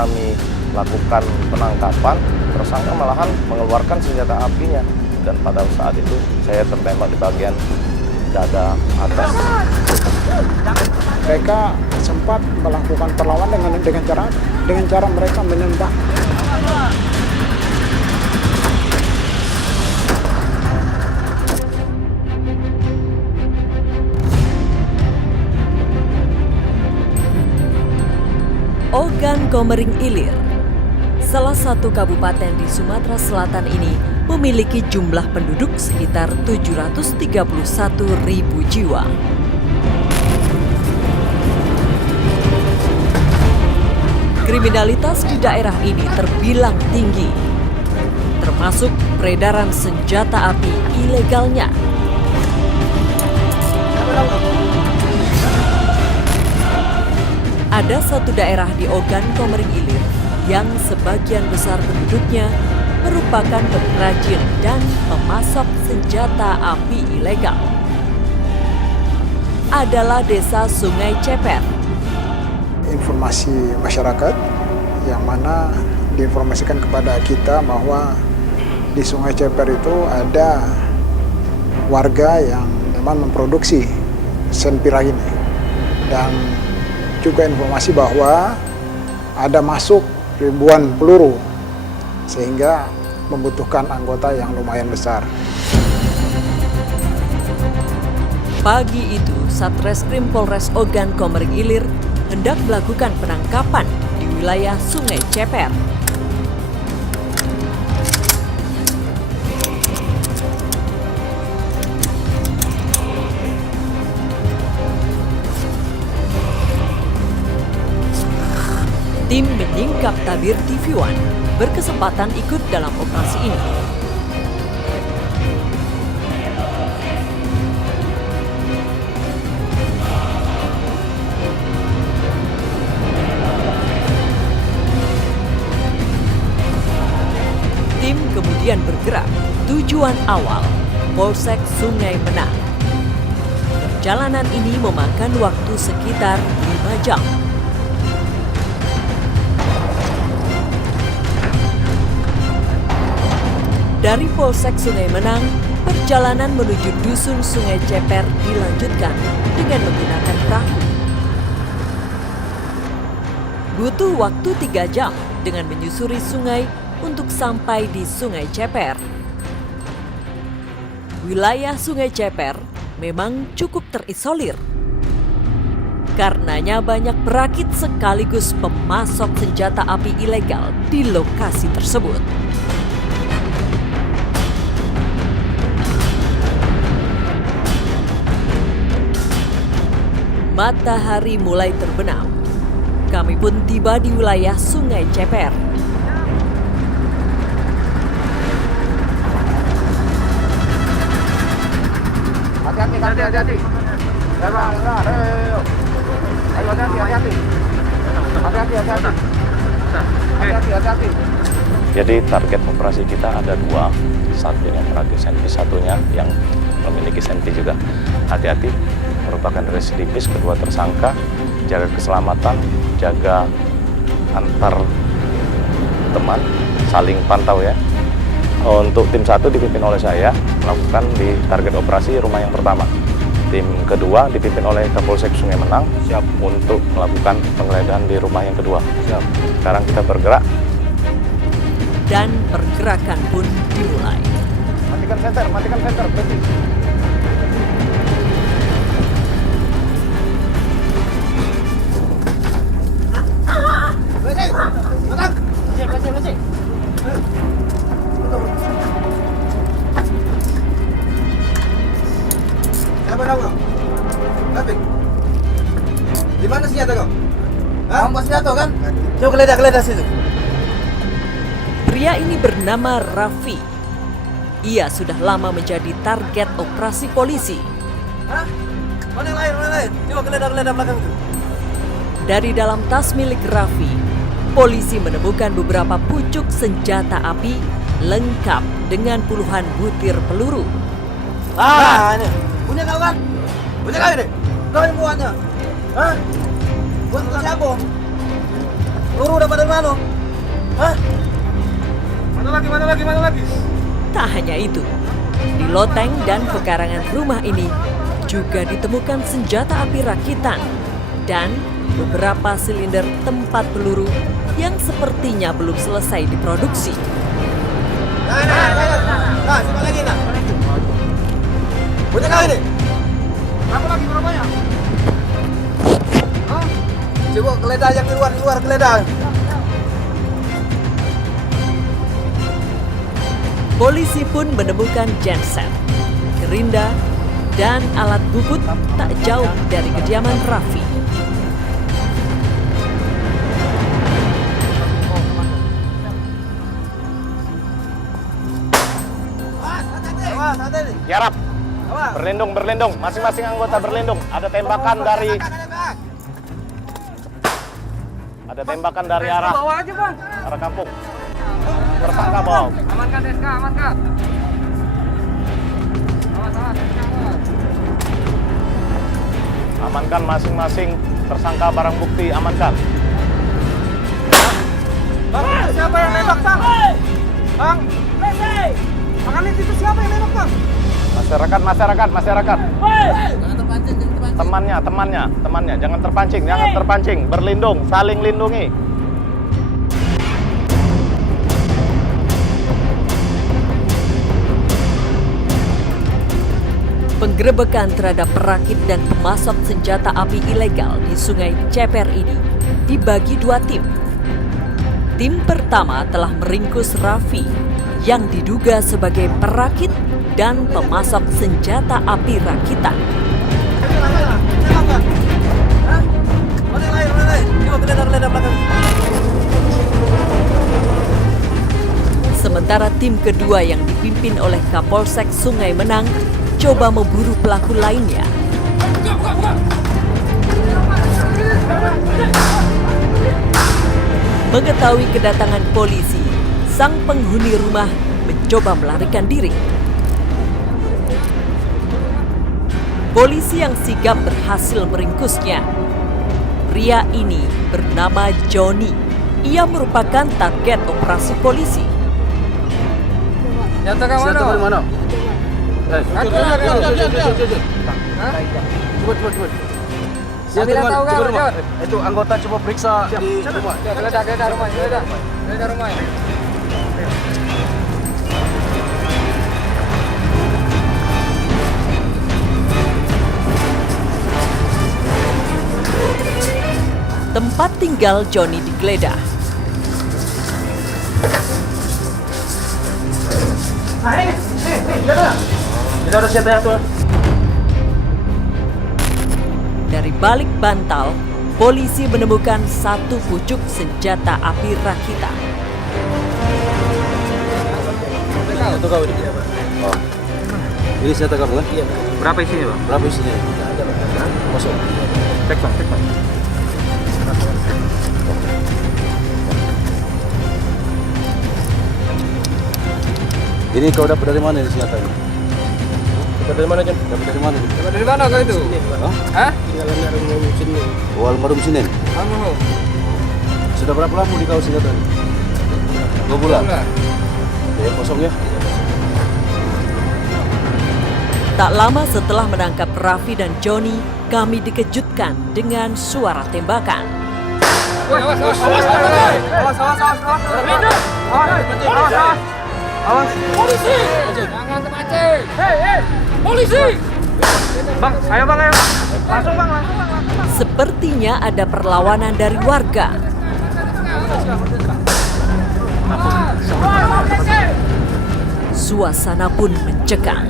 kami lakukan penangkapan, tersangka malahan mengeluarkan senjata apinya. Dan pada saat itu saya tertembak di bagian dada atas. Mereka sempat melakukan perlawanan dengan cara mereka menembak. Ogan Komering Ilir, salah satu kabupaten di Sumatera Selatan ini memiliki jumlah penduduk sekitar 731.000 jiwa. Kriminalitas di daerah ini terbilang tinggi, termasuk peredaran senjata api ilegalnya. Ada satu daerah di Ogan Komering Ilir yang sebagian besar penduduknya merupakan pengrajin dan pemasok senjata api ilegal. Adalah desa Sungai Ceper. Informasi masyarakat yang mana diinformasikan kepada kita bahwa di Sungai Ceper itu ada warga yang memang memproduksi senpira ini, dan juga informasi bahwa ada masuk ribuan peluru sehingga membutuhkan anggota yang lumayan besar. Pagi itu, Satreskrim Polres Ogan Komering Ilir hendak melakukan penangkapan di wilayah Sungai Ceper. Tim menyingkap tabir TV One berkesempatan ikut dalam operasi ini. Tim kemudian bergerak, tujuan awal Polsek Sungai Menang. Perjalanan ini memakan waktu sekitar 5 jam. Dari Polsek Sungai Menang, perjalanan menuju Dusun Sungai Ceper dilanjutkan dengan menggunakan perahu. Butuh waktu 3 jam dengan menyusuri sungai untuk sampai di Sungai Ceper. Wilayah Sungai Ceper memang cukup terisolir. Karenanya banyak perakit sekaligus pemasok senjata api ilegal di lokasi tersebut. Matahari mulai terbenam. Kami pun tiba di wilayah Sungai Ceper. Hati-hati. Hati-hati. Jadi target operasi kita ada 2, satu yang merakit senpi, satunya yang memiliki senpi juga. Hati-hati, merupakan residivis kedua tersangka, jaga keselamatan, jaga antar teman, saling pantau ya. Untuk tim 1 dipimpin oleh saya, melakukan di target operasi rumah yang pertama. Tim kedua dipimpin oleh Kapolsek Sungai Menang, siap untuk melakukan penggeledahan di rumah yang kedua. Siap. Sekarang kita bergerak. Dan pergerakan pun dimulai. Matikan senter, berhenti. Di mana senjata kau? Kamu bawa senjata kan? Coba geledah situ. Pria ini bernama Raffi. Ia sudah lama menjadi target operasi polisi. Hah? Mana yang lain? Coba geledah belakang itu. Dari dalam tas milik Raffi, polisi menemukan beberapa pucuk senjata api lengkap dengan puluhan butir peluru. Ini. Punya kau kan? Punya kau ini? Kau yang buatnya? Hah? Buat siapa? Peluru dapat dari mana? Hah? Mana lagi? Tak hanya itu, di loteng dan pekarangan rumah ini juga ditemukan senjata api rakitan dan beberapa silinder tempat peluru yang sepertinya belum selesai diproduksi. Nah, coba lagi nak. Punya kau ini? Berapa banyak? Hah? Coba geledah yang di luar geledah. Polisi pun menemukan genset, gerinda, dan alat bubut tak jauh dari kediaman Raffi. Awas, hati-hati. Tiarap, Awas. berlindung. Masing-masing anggota berlindung. Ada tembakan dari arah Bawa aja bang. kampung. Tersangka bawa. Amankan SK, amankan. Awas, SK awas. Amankan masing-masing tersangka barang bukti, amankan. Bang, siapa yang nembak, Bang? Bang, tangan itu siapa yang nembak, Bang? Masyarakat. Temannya, jangan terpancing, berlindung, saling lindungi. Penggerebekan terhadap perakit dan pemasok senjata api ilegal di Sungai Ceper ini dibagi dua tim. Tim pertama telah meringkus Raffi yang diduga sebagai perakit dan pemasok senjata api rakitan. Nembak, Bang. Hah? Mana yang lain? Coba geledah belakang. Sementara tim kedua yang dipimpin oleh Kapolsek Sungai Menang coba memburu pelaku lainnya. Mengetahui kedatangan polisi, sang penghuni rumah mencoba melarikan diri. Polisi yang sigap berhasil meringkusnya. Pria ini bernama Joni. Ia merupakan target operasi polisi. Nyata ke mana? Coba. Tidak tahu kan, Jod? Itu anggota coba periksa di rumah. Geledah rumah. Tempat tinggal Joni digeledah. Kita harus siapa tuh? Dari balik bantal, polisi menemukan satu pucuk senjata api rakitan. Itu kau ini. Oh. Ini senjata kamu kan? Iya. Berapa isinya bang? Berapa isinya? Masuk. Cek bang. Ini kau dapat dari mana ini senjata ini? Dapat dari mana, Jon? Dapat dari mana? Dapat dari mana kau itu? Hah? Oh, almarhum Sinen. Almarhum. Sudah berapa lama di kau senjata ini? 2 bulan. Ya, kosong ya. Tak lama setelah menangkap Raffi dan Joni, kami dikejutkan dengan suara tembakan. Awas. Polisi! Jangan terpancing. Hei, polisi! Bang, ayo bang. Langsung bang. Sepertinya ada perlawanan dari warga. Suasana pun mencekam.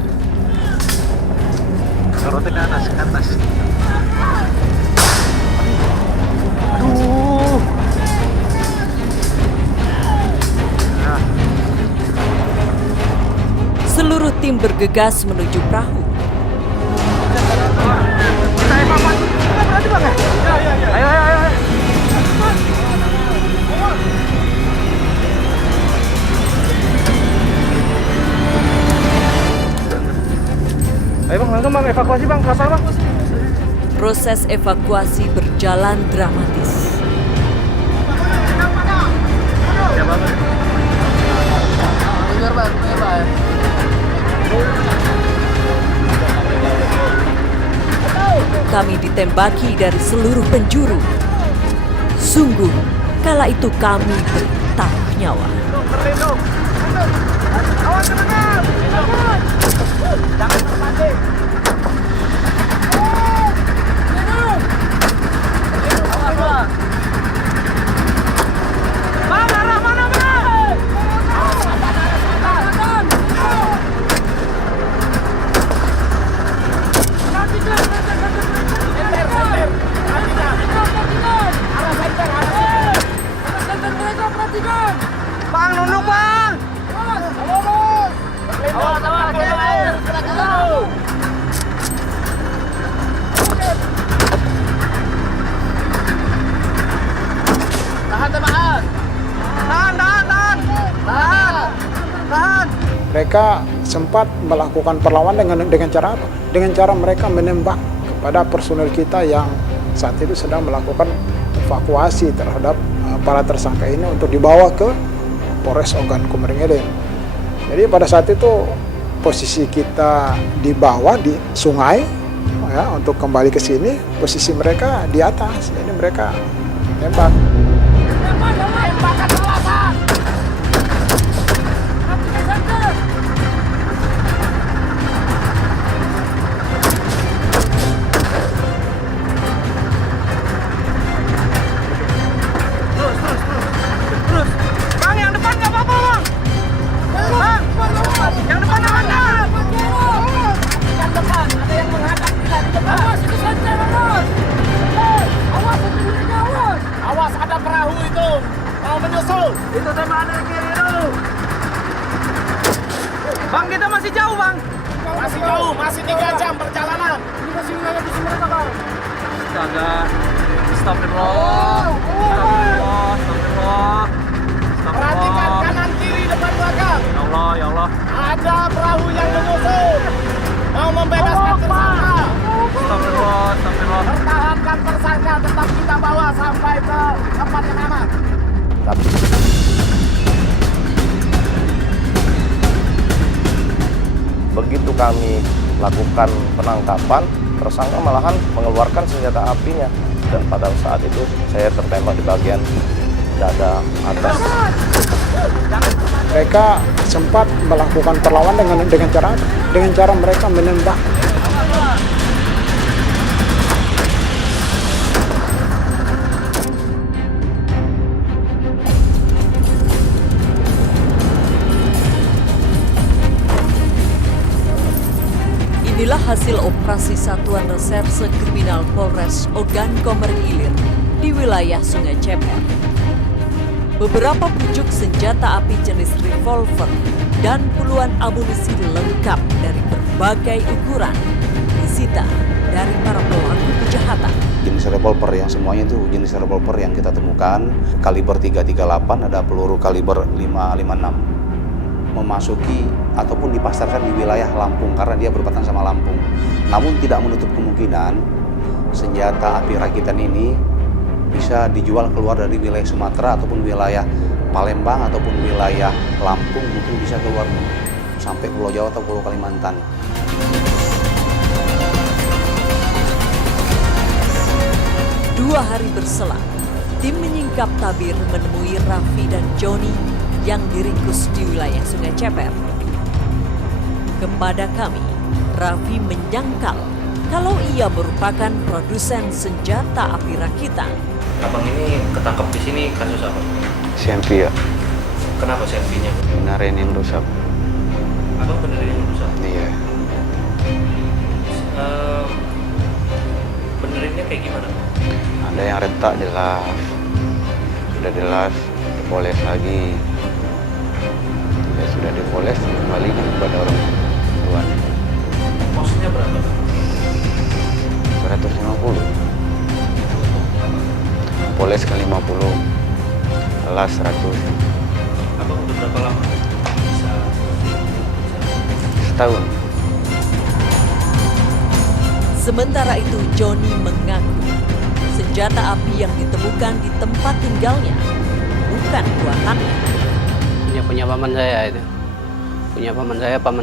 Sorotnya ke atas. Seluruh tim bergegas menuju perahu. Ayo. Ayo bang, langsung bang, evakuasi bang, kapal bang. Proses evakuasi berjalan dramatis. Kami ditembaki dari seluruh penjuru. Sungguh, kala itu kami bertaruh nyawa. Jangan terpancing. Bang, arah mana, Bang? Bang, nunduk, Bang. Awas, awas. Tahan, tahan. Tahan. Mereka sempat melakukan perlawanan dengan cara apa? Dengan cara mereka menembak kepada personel kita yang saat itu sedang melakukan evakuasi terhadap para tersangka ini untuk dibawa ke Polres Ogan Komering Ilir. Jadi pada saat itu posisi kita di bawah di sungai, ya, untuk kembali ke sini, posisi mereka di atas. Jadi mereka tembak. Bang, yang depan nggak apa-apa, Bang. Bang, yang depan aman. Yang depan ada yang menghadap kita di depan. Awas, itu saja, awas. Awas, itu awas. Awas, ada perahu itu mau menyusul. Itu sama ada yang kiri itu. Bang, kita masih jauh, Bang. Masih jauh, masih 3 jam perjalanan. Ini masih wilayah di Sumatera, Bang. Astaga. Astagfirullah. Astagfirullah. Astagfirullah. Perhatikan kanan kiri depan belakang. Ya Allah, ya Allah. Ada perahu yang menyusul. Mau membebaskan tersangka. Astagfirullah, astagfirullah. Pertahankan tersangka, tetap kita bawa sampai ke tempat yang aman. Begitu kami lakukan penangkapan, tersangka malahan mengeluarkan senjata apinya. Dan pada saat itu saya tertembak di bagian dada atas. Mereka sempat melakukan perlawanan dengan cara apa? Dengan cara mereka menembak. Inilah hasil operasi Satuan Reserse Kriminal Polres Ogan Komering Ilir di wilayah Sungai Ceper. Beberapa pucuk senjata api jenis revolver dan puluhan amunisi lengkap dari berbagai ukuran disita dari para pelaku kejahatan. Jenis revolver yang semuanya itu jenis revolver yang kita temukan, kaliber 338, ada peluru kaliber 556. Memasuki ataupun dipasarkan di wilayah Lampung karena dia berpatan sama Lampung. Namun tidak menutup kemungkinan senjata api rakitan ini bisa dijual keluar dari wilayah Sumatera ataupun wilayah Palembang ataupun wilayah Lampung, mungkin bisa keluar sampai Pulau Jawa atau Pulau Kalimantan. Dua hari berselang, tim menyingkap tabir menemui Raffi dan Joni yang diringkus di wilayah Sungai Ceper. Kepada kami, Raffi menyangkal kalau ia merupakan produsen senjata api rakitan. Abang ini ketangkap di sini kasus apa? CMP ya, Kenapa CMP-nya? benerin yang rusak. Abang benerin yang rusak? Iya, Benerinnya kayak gimana? ada yang retak jelas, sudah jelas dipoles lagi. Ya sudah dipoles, kembali kepada orang tuanya. Maksudnya berapa? 150. Poles ke 50. Alas 100. Abang udah berapa lama? Bisa Setahun. Sementara itu Joni mengaku senjata api yang ditemukan di tempat tinggalnya bukan buatannya. Punya paman saya itu. Punya paman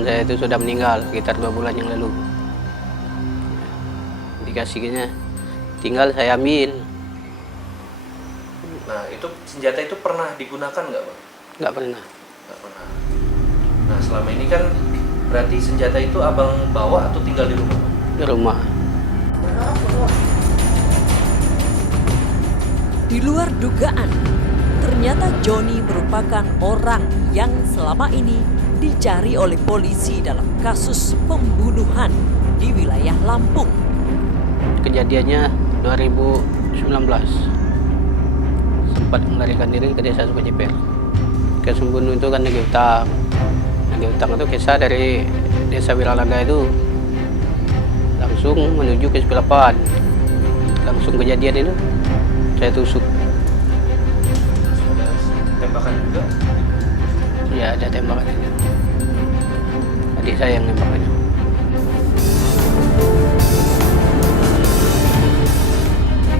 saya itu sudah meninggal sekitar 2 bulan yang lalu. Dikasihnya, tinggal saya ambil. Nah, itu senjata itu pernah digunakan nggak, Bang? Nggak pernah. Nggak pernah. Nah, selama ini kan berarti senjata itu abang bawa atau tinggal di rumah, Bang? Di rumah. Di luar dugaan, ternyata Joni merupakan orang yang selama ini dicari oleh polisi dalam kasus pembunuhan di wilayah Lampung. Kejadiannya 2019. Sempat melarikan diri ke desa Sukaceper. Kesembunyi itu kan nagih utang. Nagih utang itu kisah dari desa Wiralaga itu langsung menuju ke Sepelapan. Langsung kejadian itu saya tusuk. Sudah tembakan juga? Ya ada tembakan itu. Adik saya yang nembakannya.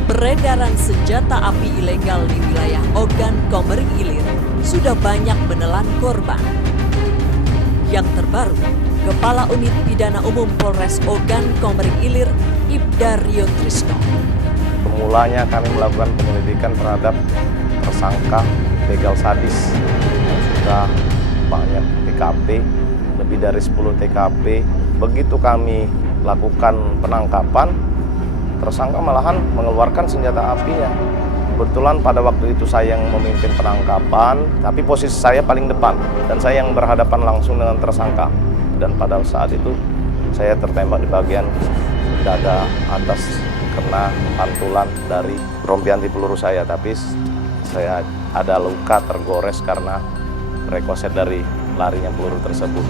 Peredaran senjata api ilegal di wilayah Ogan Komering Ilir sudah banyak menelan korban. Yang terbaru, Kepala Unit Pidana Umum Polres Ogan Komering Ilir, Ibda Rio Trisno. Semulanya kami melakukan penyelidikan terhadap tersangka begal sadis yang sudah banyak TKP, lebih dari 10 TKP. Begitu kami lakukan penangkapan, tersangka malahan mengeluarkan senjata apinya. Kebetulan pada waktu itu saya yang memimpin penangkapan, tapi posisi saya paling depan dan saya yang berhadapan langsung dengan tersangka. Dan pada saat itu saya tertembak di bagian dada atas, kena pantulan dari rompi anti peluru saya, tapi saya ada luka tergores karena rekoset dari larinya peluru tersebut.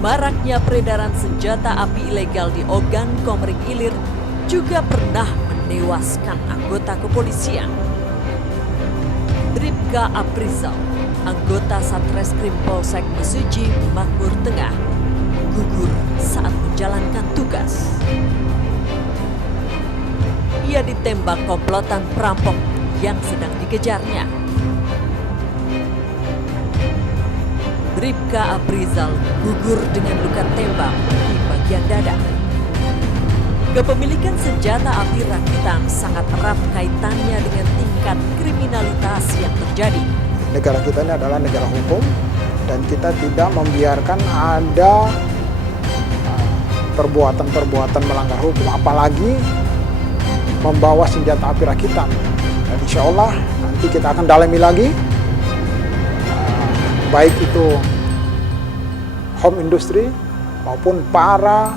Maraknya peredaran senjata api ilegal di Ogan Komering Ilir juga pernah menewaskan anggota kepolisian. Bribka Aprizal, anggota Satreskrim Polsek Mesuji, Makmur Tengah, gugur saat menjalankan tugas. Ia ditembak komplotan perampok yang sedang dikejarnya. Bribka Aprizal gugur dengan luka tembak di bagian dada. Kepemilikan senjata api rakitan sangat erat kaitannya dengan tingkat kriminalitas yang terjadi. Negara kita ini adalah negara hukum dan kita tidak membiarkan ada perbuatan-perbuatan melanggar hukum, apalagi membawa senjata api rakitan. Dan insya Allah nanti kita akan dalami lagi, baik itu home industry maupun para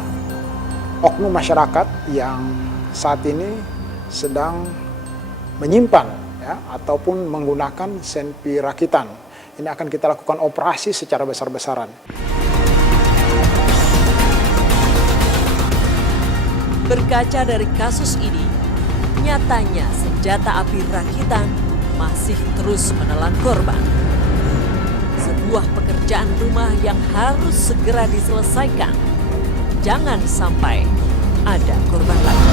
oknum masyarakat yang saat ini sedang menyimpan ya, ataupun menggunakan senpi rakitan. Ini akan kita lakukan operasi secara besar-besaran. Berkaca dari kasus ini, nyatanya senjata api rakitan masih terus menelan korban. Sebuah pekerjaan rumah yang harus segera diselesaikan. Jangan sampai ada korban lagi.